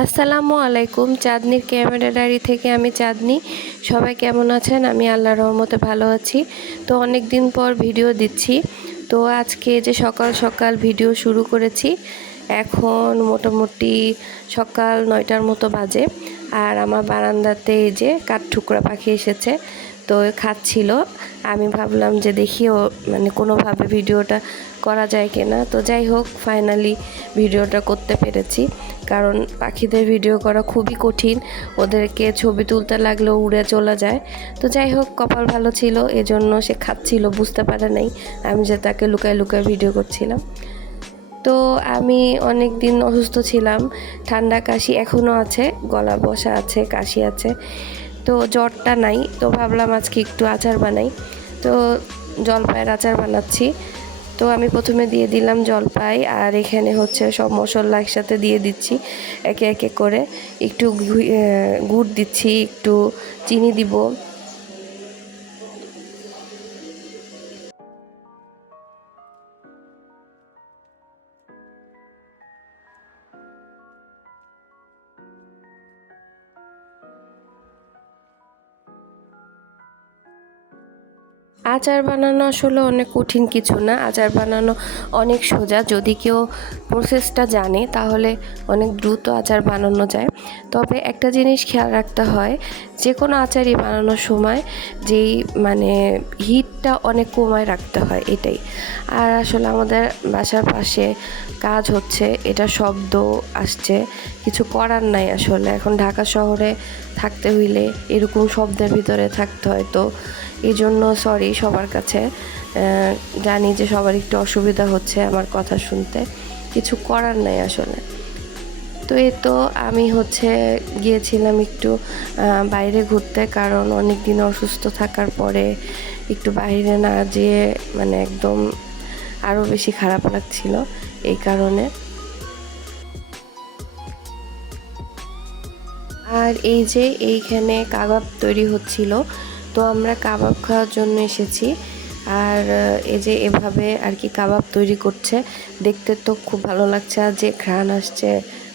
আসসালামু আলাইকুম, চাঁদনির camera diary থেকে আমি চাঁদনি। সবাই কেমন আছেন? আমি আল্লাহর রহমতে ভালো আছি। তো অনেক দিন পর ভিডিও দিচ্ছি। তো আজকে যে সকাল সকাল ভিডিও শুরু করেছি, এখন মোটামুটি সকাল নয়টার মতো বাজে। আর আমার বারান্দাতে এই যে কাঠঠুকরা পাখি এসেছে, তো খাচ্ছিল। আমি ভাবলাম যে দেখি ও মানে কোনোভাবে ভিডিওটা করা যায় কিনা। তো যাই হোক ফাইনালি ভিডিওটা করতে পেরেছি। কারণ পাখিদের ভিডিও করা খুবই কঠিন। ওদেরকে ছবি তুলতে লাগলেও উড়ে চলে যায়। তো যাই হোক, কপাল ভালো ছিল, এজন্য সে খাচ্ছিল, বুঝতে পারে নাই। আমি যে তাকে লুকায় লুকায় ভিডিও করছিলাম। তো আমি অনেক দিন অসুস্থ ছিলাম। ঠান্ডা কাশি এখনও আছে, গলা বসা আছে, কাশি আছে। তো জ্বরটা নাই, তো ভাবলাম আজকে একটু আচার বানাই। তো জলপাইয়ের আচার বানাচ্ছি। তো আমি প্রথমে দিয়ে দিলাম জলপাই, আর এখানে হচ্ছে সব মশলা একসাথে দিয়ে দিচ্ছি, একে একে করে। একটু গুড় দিচ্ছি, একটু চিনি দিব। আচার বানানো আসলে অনেক কঠিন কিছু না। আচার বানানো অনেক সোজা। যদি কেউ প্রসেসটা জানে, তাহলে অনেক দ্রুত আচার বানানো যায়। তবে একটা জিনিস খেয়াল রাখতে হয় যে কোনো আচারই বানানোর সময় যেই মানে হিটটা অনেক কমায় রাখতে হয়, এটাই। আর আসলে আমাদের বাসার পাশে কাজ হচ্ছে, এটা শব্দ আসছে, কিছু করার নাই আসলে। এখন ঢাকা শহরে থাকতে হইলে এরকম শব্দের ভিতরে থাকতে হয়। তো এই জন্য সরি সবার কাছে। জানি যে সবার একটু অসুবিধা হচ্ছে আমার কথা শুনতে। কিছু করার নাই আসলে। তো এ তো আমি হচ্ছে গিয়েছিলাম একটু বাইরে ঘুরতে কারণ অনেক দিন অসুস্থ থাকার পরে একটু বাইরে না যেয়ে মানে একদম আরও বেশি খারাপ লাগছিল এই কারণে। আর এই যে এইখানে কাবাব তৈরি হচ্ছিল তো আমরা কাবাব খাওয়ার জন্য এসেছি। আর এই যে এভাবে আর কি কাবাব তৈরি করছে, দেখতে তো খুব ভালো লাগছে আর যে ঘ্রাণ আসছে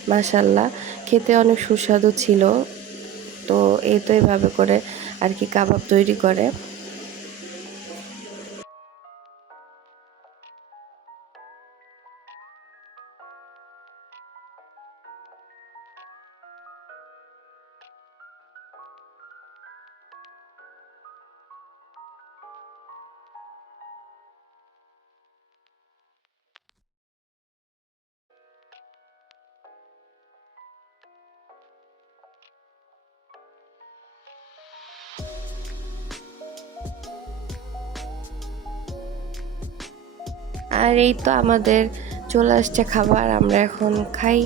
মাসাল্লাহ খেতে অনেক সুস্বাদু ছিল। তো এই তো এভাবে করে আর কি কাবাব তৈরি করে। আর এই তো আমাদের চলে আসছে খাবার, আমরা এখন খাই।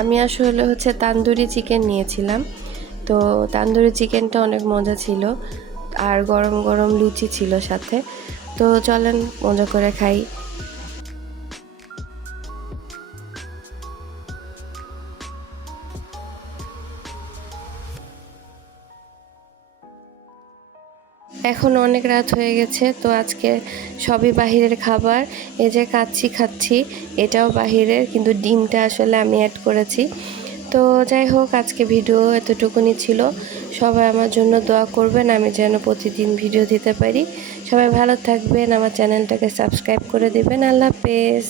আমি আসলে হচ্ছে তান্দুরি চিকেন নিয়েছিলাম। তো তান্দুরি চিকেনটা অনেক মজা ছিল আর গরম গরম লুচি ছিল সাথে। তো চলেন মজা করে খাই। এখন অনেক রাত হয়ে গেছে, তো আজকে সবই বাহিরের খাবার। এই যে খাচ্ছি খাচ্ছি, এটাও বাহিরের, কিন্তু ডিমটা আসলে আমি অ্যাড করেছি। তো যাই হোক, আজকে ভিডিও এতটুকুনি ছিল। সবাই আমার জন্য দোয়া করবেন, আমি যেন প্রতিদিন ভিডিও দিতে পারি। সবাই ভালো থাকবেন, আমার চ্যানেলটাকে সাবস্ক্রাইব করে দেবেন। আল্লাহ হাফেজ।